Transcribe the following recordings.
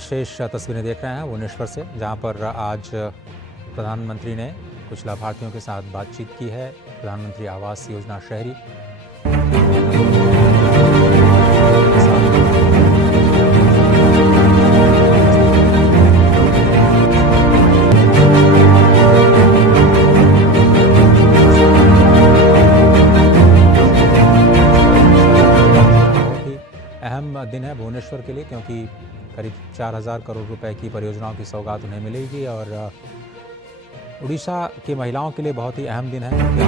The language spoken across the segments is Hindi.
विशेष तस्वीरें देख रहे हैं भुवनेश्वर से, जहां पर आज प्रधानमंत्री ने कुछ लाभार्थियों के साथ बातचीत की है। प्रधानमंत्री आवास योजना शहरी अहम दिन है भुवनेश्वर के लिए, क्योंकि करीब 4000 करोड़ रुपए की परियोजनाओं की सौगात उन्हें मिलेगी और उड़ीसा की महिलाओं के लिए बहुत ही अहम दिन है, क्योंकि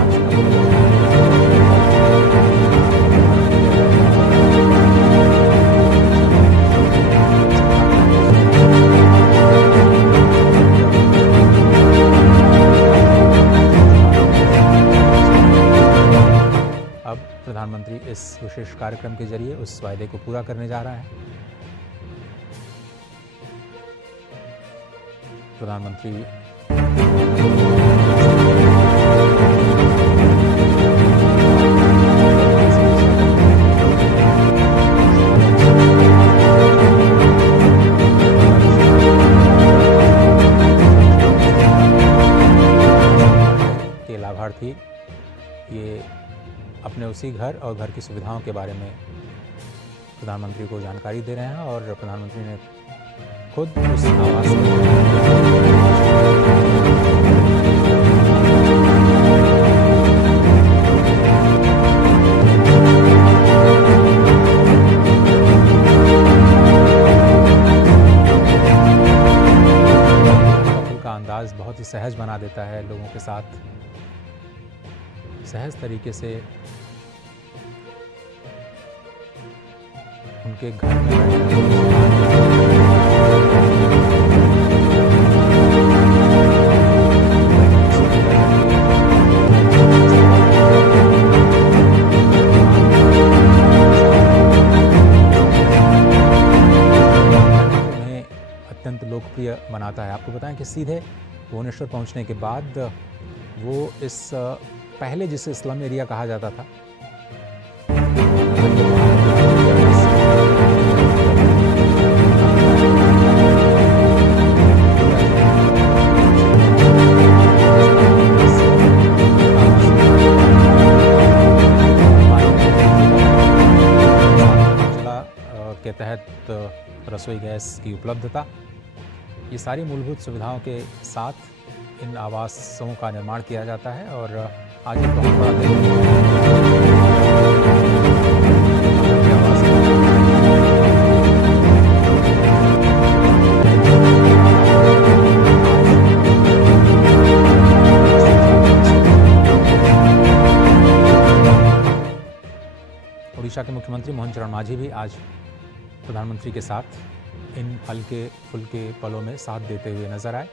अब प्रधानमंत्री इस विशेष कार्यक्रम के जरिए उस वायदे को पूरा करने जा रहा है। प्रधानमंत्री के लाभार्थी ये अपने उसी घर और घर की सुविधाओं के बारे में प्रधानमंत्री को जानकारी दे रहे हैं और प्रधानमंत्री ने खुद उस आवास का अंदाज बहुत ही सहज बना देता है, लोगों के साथ सहज तरीके से उनके घर में उन्हें अत्यंत लोकप्रिय बनाता है। आपको बताएं कि सीधे भुवनेश्वर पहुंचने के बाद वो इस पहले जिसे स्लम एरिया कहा जाता था, के तहत रसोई गैस की उपलब्धता, ये सारी मूलभूत सुविधाओं के साथ इन आवास समूह का निर्माण किया जाता है और आज एक बहुत बड़ा दिन उड़ीसा के मुख्यमंत्री मोहन चरण मांझी भी आज प्रधानमंत्री के साथ इन हल्के फुल्के पलों में साथ देते हुए नजर आए।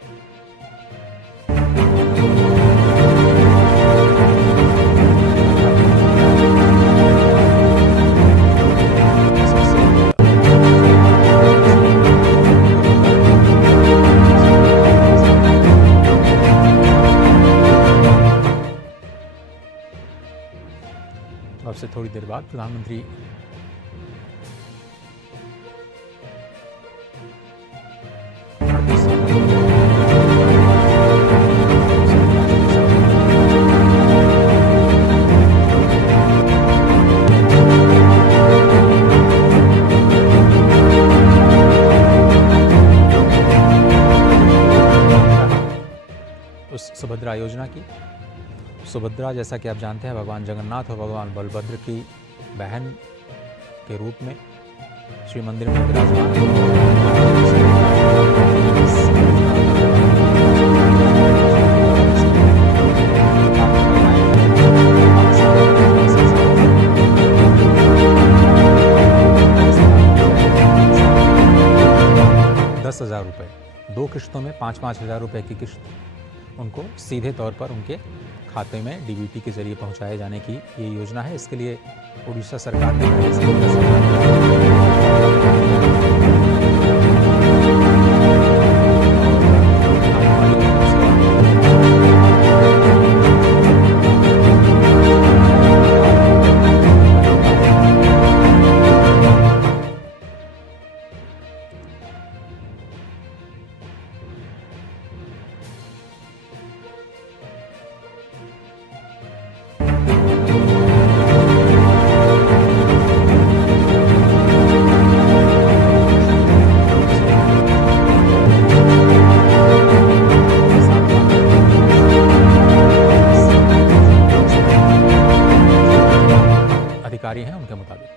अब से थोड़ी देर बाद प्रधानमंत्री उस सुभद्रा योजना की, सुभद्रा जैसा कि आप जानते हैं भगवान जगन्नाथ और भगवान बलभद्र की बहन के रूप में श्री मंदिर में विराजमान 10,000 रुपये 2 किश्तों में 5-5 हज़ार रुपये की किश्त उनको सीधे तौर पर उनके खाते में डीबीटी के जरिए पहुंचाए जाने की ये योजना है। इसके लिए उड़ीसा सरकार ने पहले से अधिकारी हैं उनके मुताबिक।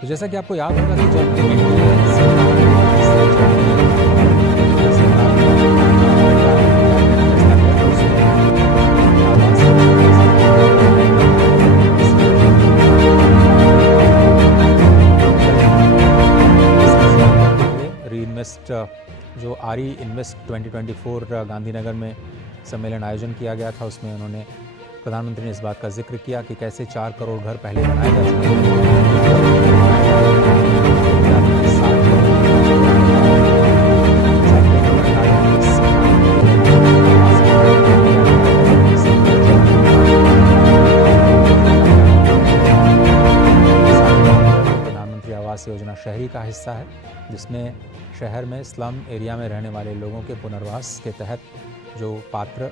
तो जैसा कि आपको याद होगा कि जब एनडीए रीइन्वेस्ट जो आरई इन्वेस्ट 2024 गांधीनगर में सम्मेलन आयोजन किया गया था, उसमें उन्होंने प्रधानमंत्री ने इस बात का जिक्र किया कि कैसे 4 करोड़ घर पहले बनाए जा चुके हैं। प्रधानमंत्री आवास योजना शहरी का हिस्सा है, जिसमें शहर में स्लम एरिया में रहने वाले लोगों के पुनर्वास के तहत जो पात्र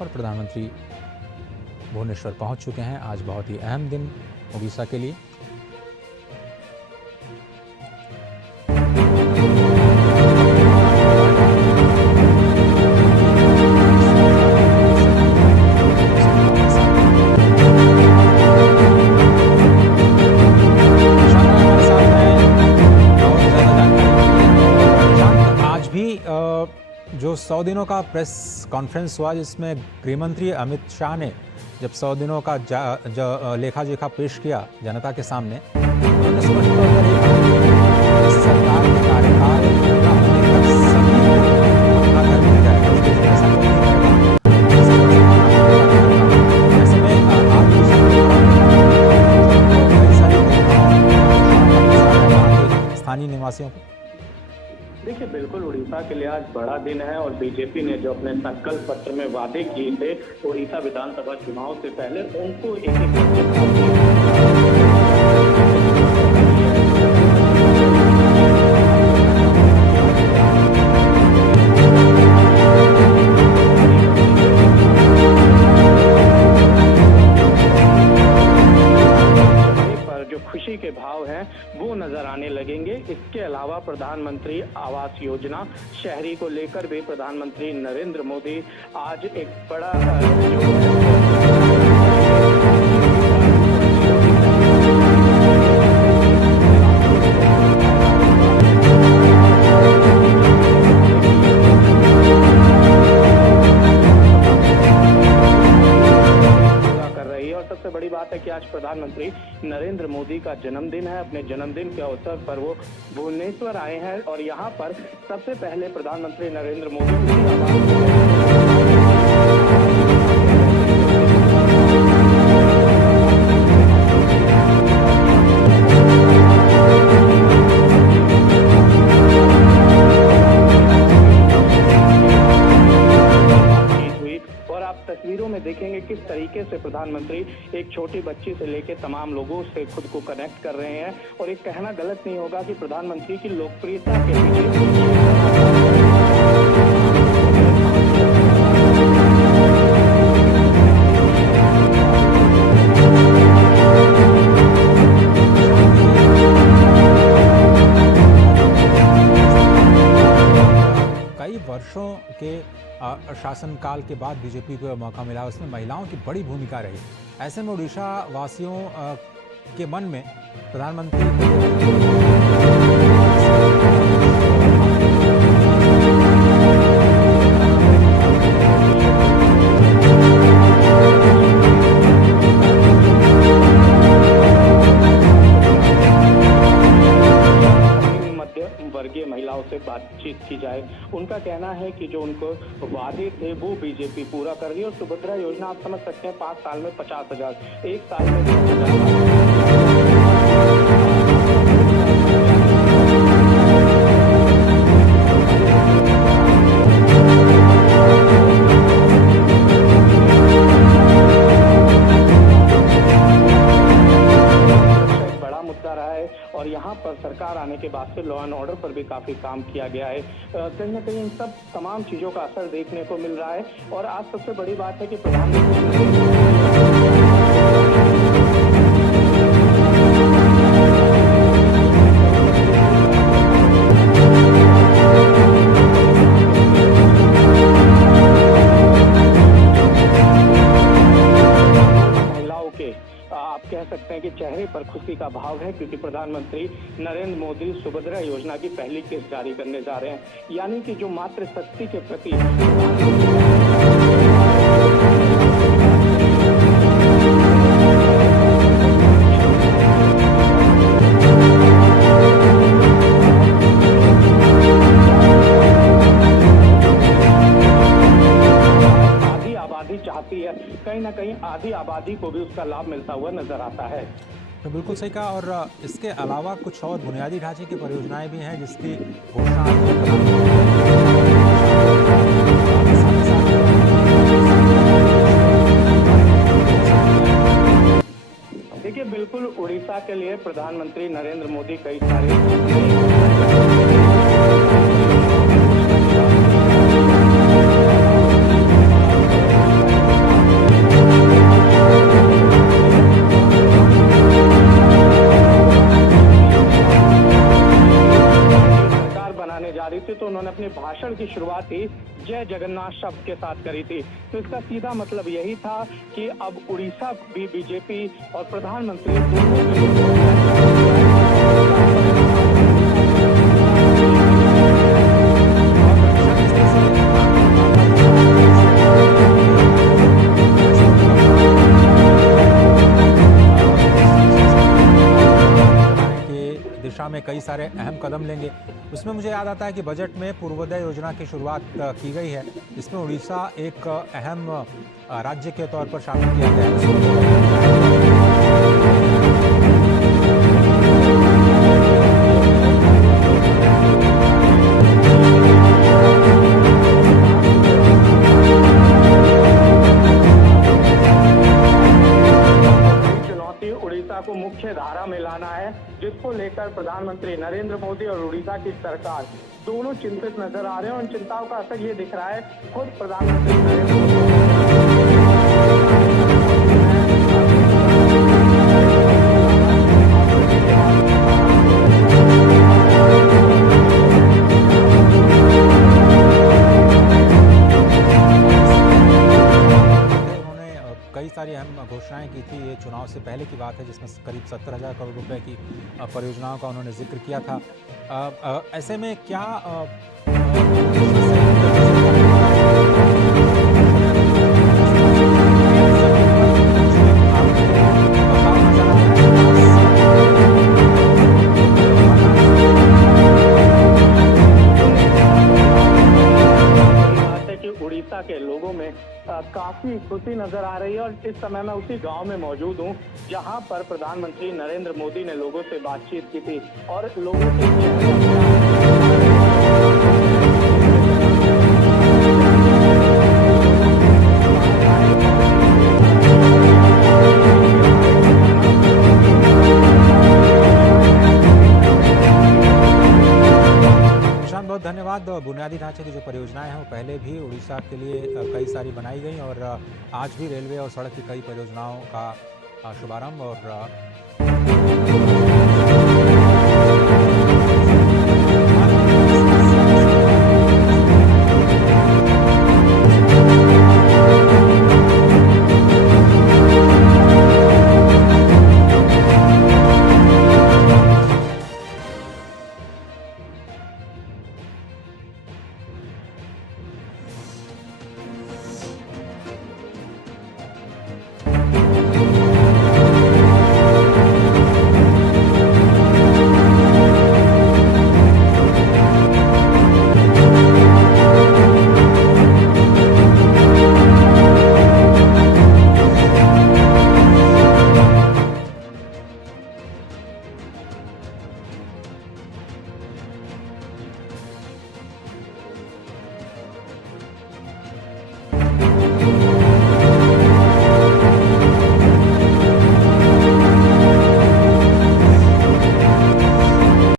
और प्रधानमंत्री भुवनेश्वर पहुंच चुके हैं। आज बहुत ही अहम दिन ओडिशा के लिए। आज भी जो 100 दिनों का प्रेस कॉन्फ्रेंस हुआ, जिसमें गृहमंत्री अमित शाह ने जब 100 दिनों का लेखा जोखा पेश किया जनता के सामने, उन्होंने स्पष्ट तौर पर ये कहा कि सरकार के कार्यकाल पूरा होने तक सभी को अपना घर मिल जाएगा। इस देश में ऐसा कोई नहीं रहेगा। ऐसे में आप कई सारी स्थानीय निवासियों को देखिए, बिल्कुल उड़ीसा के लिए आज बड़ा दिन है और बीजेपी ने जो अपने संकल्प पत्र में वादे किए थे उड़ीसा विधानसभा चुनाव से पहले, उनको एक खुशी के भाव हैं वो नजर आने लगेंगे। इसके अलावा प्रधानमंत्री आवास योजना शहरी को लेकर भी प्रधानमंत्री नरेंद्र मोदी आज एक बड़ा बड़ी बात है कि आज प्रधानमंत्री नरेंद्र मोदी का जन्मदिन है। अपने जन्मदिन के अवसर पर वो भुवनेश्वर आए हैं और यहाँ पर सबसे पहले प्रधानमंत्री नरेंद्र मोदी तस्वीरों में देखेंगे किस तरीके से प्रधानमंत्री एक छोटी बच्ची से लेकर तमाम लोगों से खुद को कनेक्ट कर रहे हैं। और ये कहना गलत नहीं होगा कि प्रधानमंत्री की लोकप्रियता के पीछे कई वर्षों के शासनकाल के बाद बीजेपी को मौका मिला, उसमें महिलाओं की बड़ी भूमिका रही। ऐसे में उड़ीसा वासियों के मन में प्रधानमंत्री वर्गीय महिलाओं से बातचीत की जाए। उनका कहना है कि जो उनको वादे थे वो बीजेपी पूरा कर रही है। और सुभद्रा योजना आप समझ सकते हैं, 5 साल में 50,000, 1 साल में 10,000। और यहाँ पर और सरकार आने के बाद से लॉ एंड ऑर्डर पर भी काफी काम किया गया है। कहीं ना कहीं इन सब तमाम चीजों का असर देखने को मिल रहा है। और आज सबसे बड़ी बात है कि आप कह सकते हैं कि चेहरे पर खुशी का भाव है, क्योंकि प्रधानमंत्री नरेंद्र मोदी सुभद्रा योजना की पहली किस्त जारी करने जा रहे हैं। यानी कि जो मातृशक्ति के प्रति चाहती है, कहीं ना कहीं आधी आबादी को भी उसका लाभ मिलता हुआ नजर आता है। तो बिल्कुल सही कहा। और इसके अलावा कुछ और बुनियादी ढांचे की परियोजनाएं भी हैं जिसकी घोषणा देखिए, बिल्कुल उड़ीसा के लिए प्रधानमंत्री नरेंद्र मोदी कई सारे जा रही थी, तो उन्होंने अपने भाषण की शुरुआत ही जय जगन्नाथ शब्द के साथ करी थी। तो इसका सीधा मतलब यही था कि अब उड़ीसा भी बीजेपी और प्रधानमंत्री दोनों के लिए दिशा में कई सारे अहम कदम लेंगे। उसमें मुझे याद आता है कि बजट में पूर्वोदय योजना की शुरुआत की गई है, जिसमें उड़ीसा एक अहम राज्य के तौर पर शामिल किया गया है। को मुख्य धारा में लाना है, जिसको लेकर प्रधानमंत्री नरेंद्र मोदी और उड़ीसा की सरकार दोनों चिंतित नजर आ रहे हैं। और इन चिंताओं का असर ये दिख रहा है, खुद प्रधानमंत्री नरेंद्र मोदी कई सारी अहम घोषणाएं की थी। ये चुनाव से पहले की बात है, जिसमें करीब 70,000 करोड़ रुपए की परियोजनाओं का उन्होंने जिक्र किया था। ऐसे में क्या उड़ीसा के लोगों में काफी खुशी नजर आ रही है। और इस समय मैं उसी गांव में मौजूद हूं, जहां पर प्रधानमंत्री नरेंद्र मोदी ने लोगों से बातचीत की थी और लोगों से बहुत धन्यवाद। बुनियादी ढांचे की जो परियोजनाएं हैं वो पहले भी उड़ीसा के लिए कई सारी बनाई गई और आज भी रेलवे और सड़क की कई परियोजनाओं का शुभारंभ और